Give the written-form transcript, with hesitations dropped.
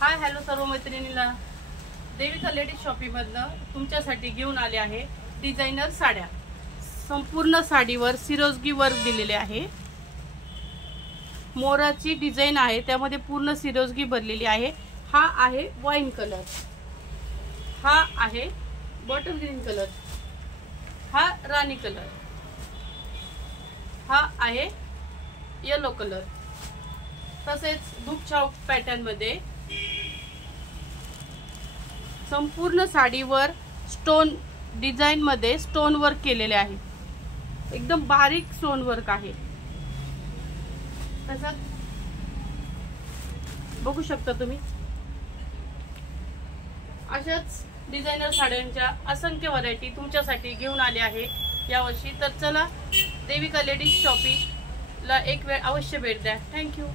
Hi hello सर्व मैत्रिणींना, Devika ladies शॉपिंगमधनं तुमच्यासाठी घेऊन आले आहे डिझायनर साड्या। संपूर्ण साडीवर सिरोजगी वर्क दिलेले आहे। मोराची डिझाइन आहे, त्यामध्ये पूर्ण सिरोजगी भरलेली आहे। हा आहे वाईन कलर, हा आहे बॉटल ग्रीन कलर, हा राणी कलर, हा आहे येलो कलर। तसेच धूपछाव पॅटर्न मध्ये संपूर्ण साडीवर स्टोन डिझाइन मध्ये स्टोन वर्क केलेले आहे। एकदम बारीक स्टोन वर्क आहे। तसंच बघू शकता तुम्ही, अशाच डिझायनर साड्यांच्या असंख्य व्हरायटी तुमच्यासाठी घेऊन आले आहे यावर्षी। तर चला, देविका लेडीज शॉपिंगला एक वेळ अवश्य भेट द्या। थँक्यू।